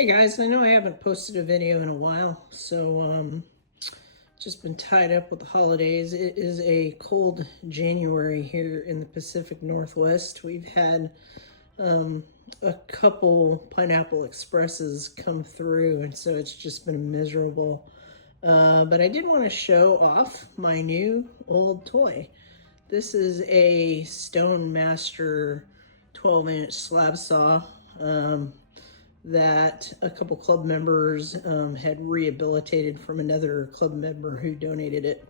Hi guys, I know I haven't posted a video in a while, so just been tied up with the holidays. It is a cold January here in the Pacific Northwest. We've had a couple Pineapple Expresses come through, and so it's just been miserable. But I did want to show off my new old toy. This is a Stone Master 12-inch slab saw that a couple club members had rehabilitated from another club member who donated it.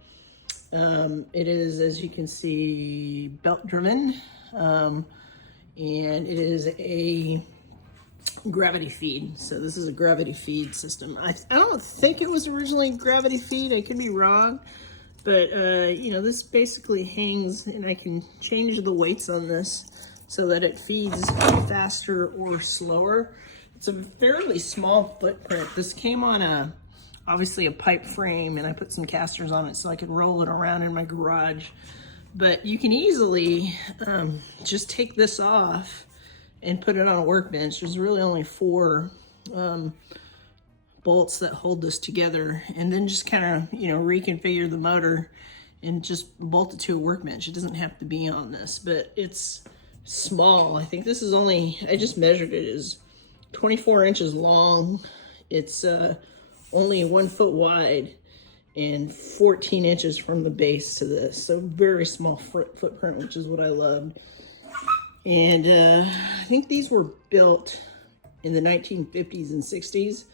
It is, as you can see, belt driven, and it is a gravity feed. So this is a gravity feed system. I don't think it was originally gravity feed. I could be wrong, but you know, this basically hangs, and I can change the weights on this so that it feeds faster or slower. It's a fairly small footprint. This came on obviously a pipe frame, and I put some casters on it so I could roll it around in my garage. But you can easily just take this off and put it on a workbench. There's really only 4 bolts that hold this together, and then just kind of, you know, reconfigure the motor and just bolt it to a workbench. It doesn't have to be on this, but it's small. I think this is only, I just measured it as 24 inches long. It's only 1 foot wide and 14 inches from the base to this. So very small footprint, which is what I loved. And I think these were built in the 1950s and 60s.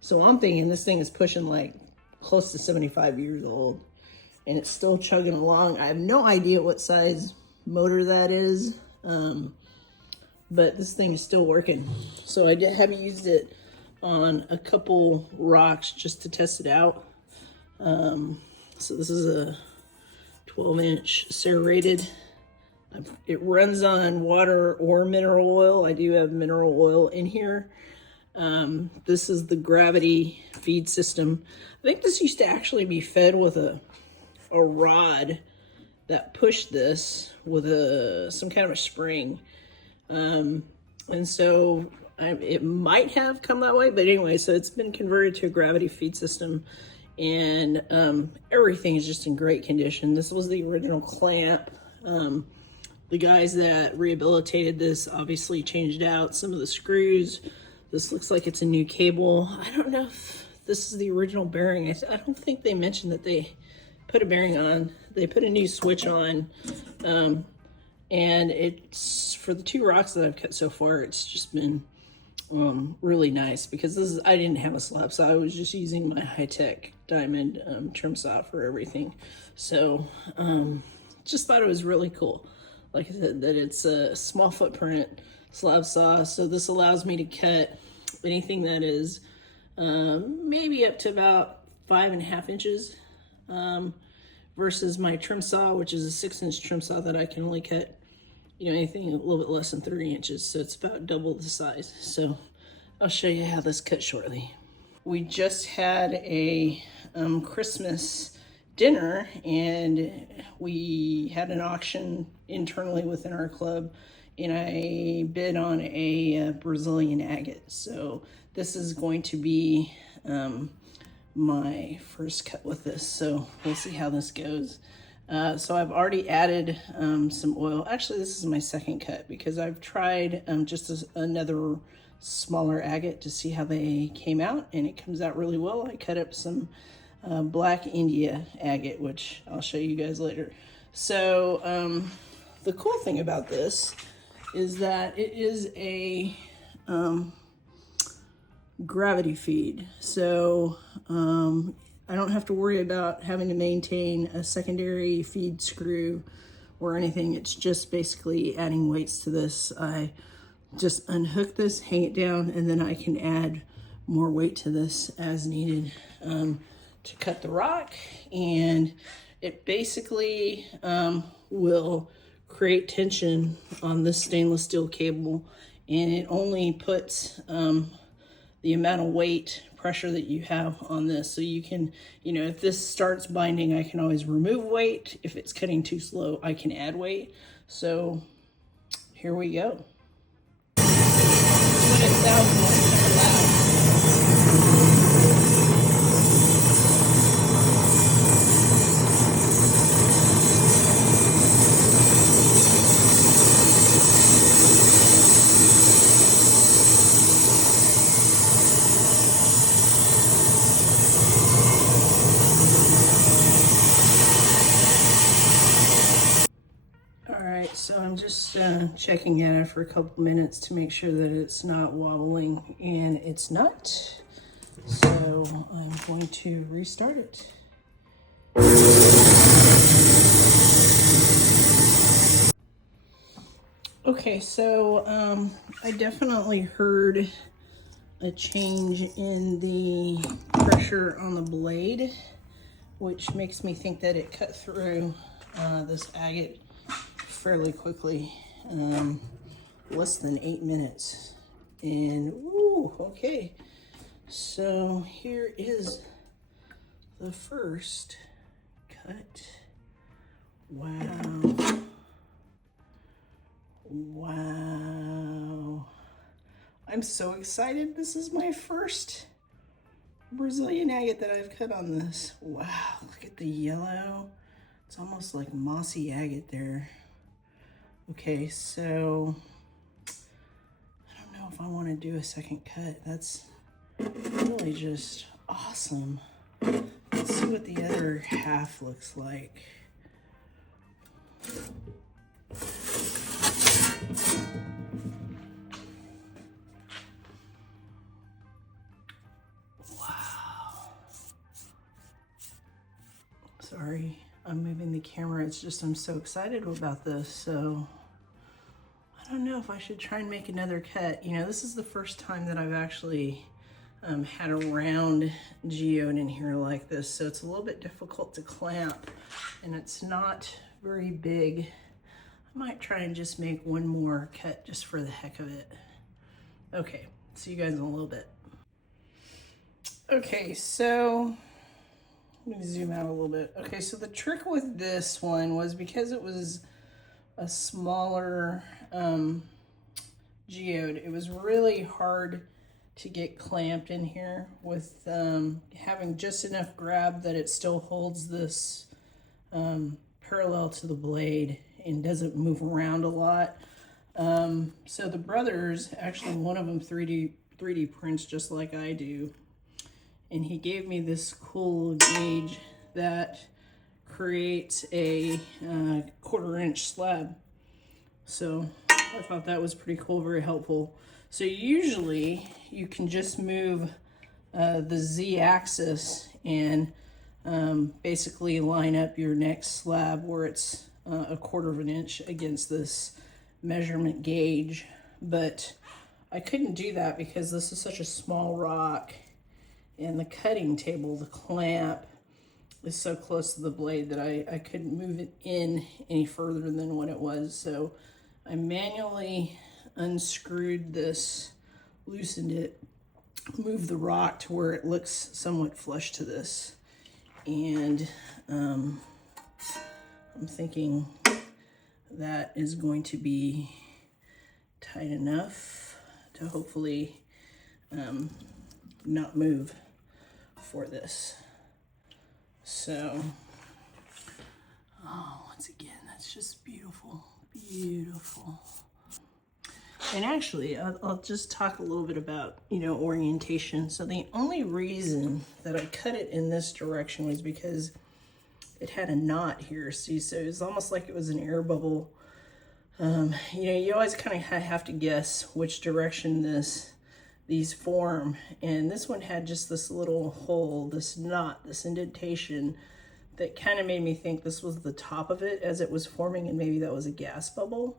So I'm thinking this thing is pushing like close to 75 years old, and it's still chugging along. I have no idea what size motor that is. But this thing is still working. So I have used it on a couple rocks just to test it out. So this is a 12-inch serrated. It runs on water or mineral oil. I do have mineral oil in here. This is the gravity feed system. I think this used to actually be fed with a rod that pushed this with some kind of a spring. And so it might have come that way, but anyway, so it's been converted to a gravity feed system, and everything is just in great condition. This was the original clamp. The guys that rehabilitated this obviously changed out some of the screws. This looks like it's a new cable. I don't know if this is the original bearing. I don't think they mentioned that they put a bearing on. They put a new switch on. And it's, for the 2 rocks that I've cut so far, it's just been really nice, because I didn't have a slab saw. I was just using my high-tech diamond trim saw for everything. So just thought it was really cool. Like I said, that it's a small footprint slab saw. So this allows me to cut anything that is maybe up to about 5.5 inches. Versus my trim saw, which is a 6-inch trim saw that I can only cut, you know, anything a little bit less than 3 inches. So it's about double the size. So I'll show you how this cuts shortly. We just had a Christmas dinner, and we had an auction internally within our club, and I bid on a Brazilian agate. So this is going to be my first cut with this, so we'll see how this goes. So I've already added some oil. Actually, this is my second cut, because I've tried just another smaller agate to see how they came out, and it comes out really well. I cut up some Black India agate, which I'll show you guys later. So the cool thing about this is that it is a gravity feed. So I don't have to worry about having to maintain a secondary feed screw or anything. It's just basically adding weights to this. I just unhook this, hang it down, and then I can add more weight to this as needed to cut the rock. And it basically will create tension on this stainless steel cable, and it only puts the amount of weight pressure that you have on this. So you can, you know, if this starts binding, I can always remove weight. If it's cutting too slow, I can add weight. So here we go. What it sounds like. Loud. right, so I'm just checking at it for a couple minutes to make sure that it's not wobbling, and it's not. So I'm going to restart it. Okay, so I definitely heard a change in the pressure on the blade, which makes me think that it cut through this agate fairly quickly, less than 8 minutes. And woo, okay, so here is the first cut. Wow. Wow. I'm so excited. This is my first Brazilian agate that I've cut on this. Wow, look at the yellow. It's almost like mossy agate there. Okay, so I don't know if I want to do a second cut. That's really just awesome. Let's see what the other half looks like. Wow. Sorry, I'm moving the camera. It's just I'm so excited about this. So I don't know if I should try and make another cut. You know, this is the first time that I've actually had a round geode in here like this. So it's a little bit difficult to clamp, and it's not very big. I might try and just make one more cut just for the heck of it. Okay, see you guys in a little bit. Okay, so let me zoom out a little bit. Okay, so the trick with this one was because it was a smaller geode, it was really hard to get clamped in here with having just enough grab that it still holds this parallel to the blade and doesn't move around a lot. So the brothers, actually one of them 3D prints just like I do, and he gave me this cool gauge that creates a 1/4 inch slab. So I thought that was pretty cool, very helpful. So usually you can just move the Z-axis and basically line up your next slab where it's 1/4 inch against this measurement gauge. But I couldn't do that because this is such a small rock, and the cutting table, the clamp, is so close to the blade that I couldn't move it in any further than what it was. So I manually unscrewed this, loosened it, moved the rock to where it looks somewhat flush to this. And I'm thinking that is going to be tight enough to hopefully not move for this. So, oh, once again, that's just beautiful, beautiful. And actually, I'll just talk a little bit about, you know, orientation. So the only reason that I cut it in this direction was because it had a knot here. See, so it's almost like it was an air bubble. You know, you always kind of have to guess which direction these form. And this one had just this little hole, this knot, this indentation that kind of made me think this was the top of it as it was forming, and maybe that was a gas bubble.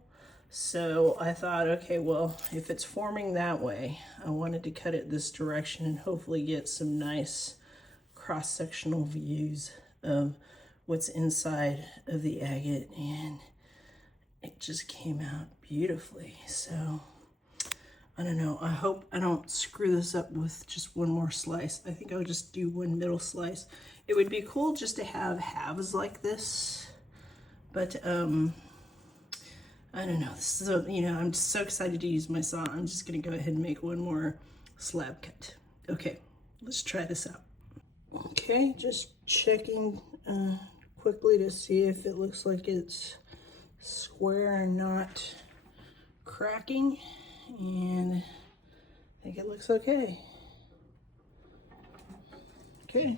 So I thought, okay, well, if it's forming that way, I wanted to cut it this direction and hopefully get some nice cross-sectional views of what's inside of the agate, and it just came out beautifully. So I don't know, I hope I don't screw this up with just one more slice. I think I'll just do one middle slice. It would be cool just to have halves like this, but I don't know. So, you know, I'm just so excited to use my saw. I'm just gonna go ahead and make one more slab cut. Okay, let's try this out. Okay, just checking quickly to see if it looks like it's square and not cracking, and I think it looks okay. Okay,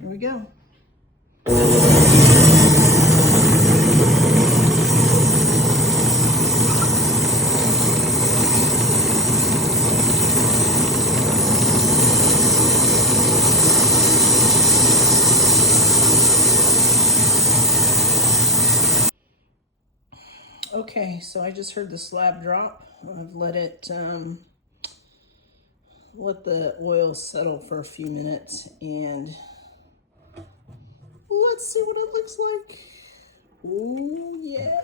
here we go. Okay, so I just heard the slab drop. I've let it, let the oil settle for a few minutes, and let's see what it looks like. Oh, yeah.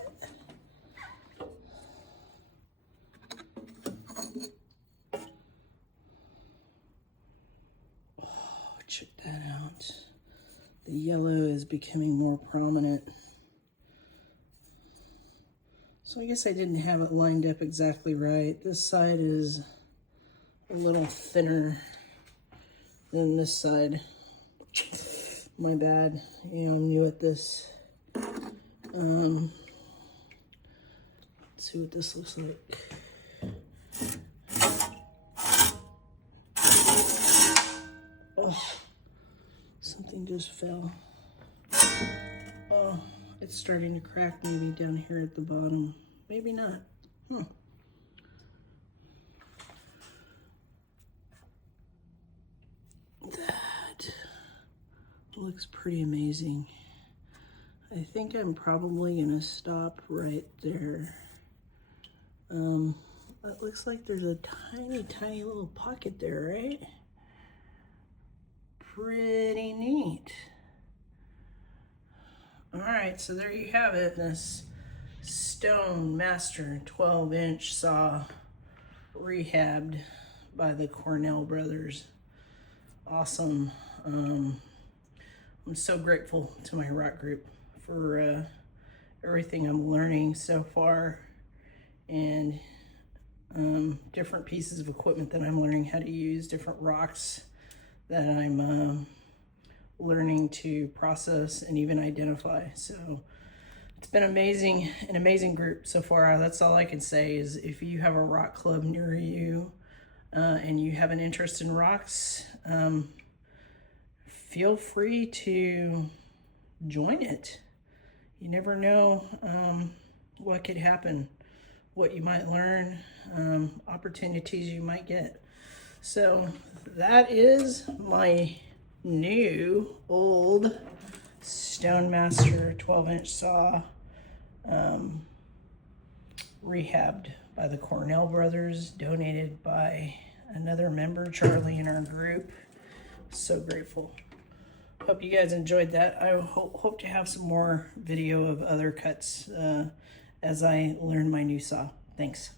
Oh, check that out. The yellow is becoming more prominent. So I guess I didn't have it lined up exactly right. This side is a little thinner than this side. My bad. Yeah, I'm new at this. Let's see what this looks like. Oh, something just fell. Oh, it's starting to crack maybe down here at the bottom. Maybe not. That looks pretty amazing. I think I'm probably gonna stop right there. It looks like there's a tiny, tiny little pocket there, right? Pretty neat. All right, so there you have it. This Stone Master 12-inch saw, rehabbed by the Cornell brothers. Awesome. I'm so grateful to my rock group for everything I'm learning so far, and different pieces of equipment that I'm learning how to use, different rocks that I'm learning to process and even identify. So it's been amazing, an amazing group so far. That's all I can say is if you have a rock club near you and you have an interest in rocks, feel free to join it. You never know what could happen, what you might learn, opportunities you might get. So that is my new old Stone Master 12-inch saw, rehabbed by the Cornell brothers, donated by another member, Charlie, in our group. So grateful. Hope you guys enjoyed that. I hope to have some more video of other cuts as I learn my new saw. Thanks.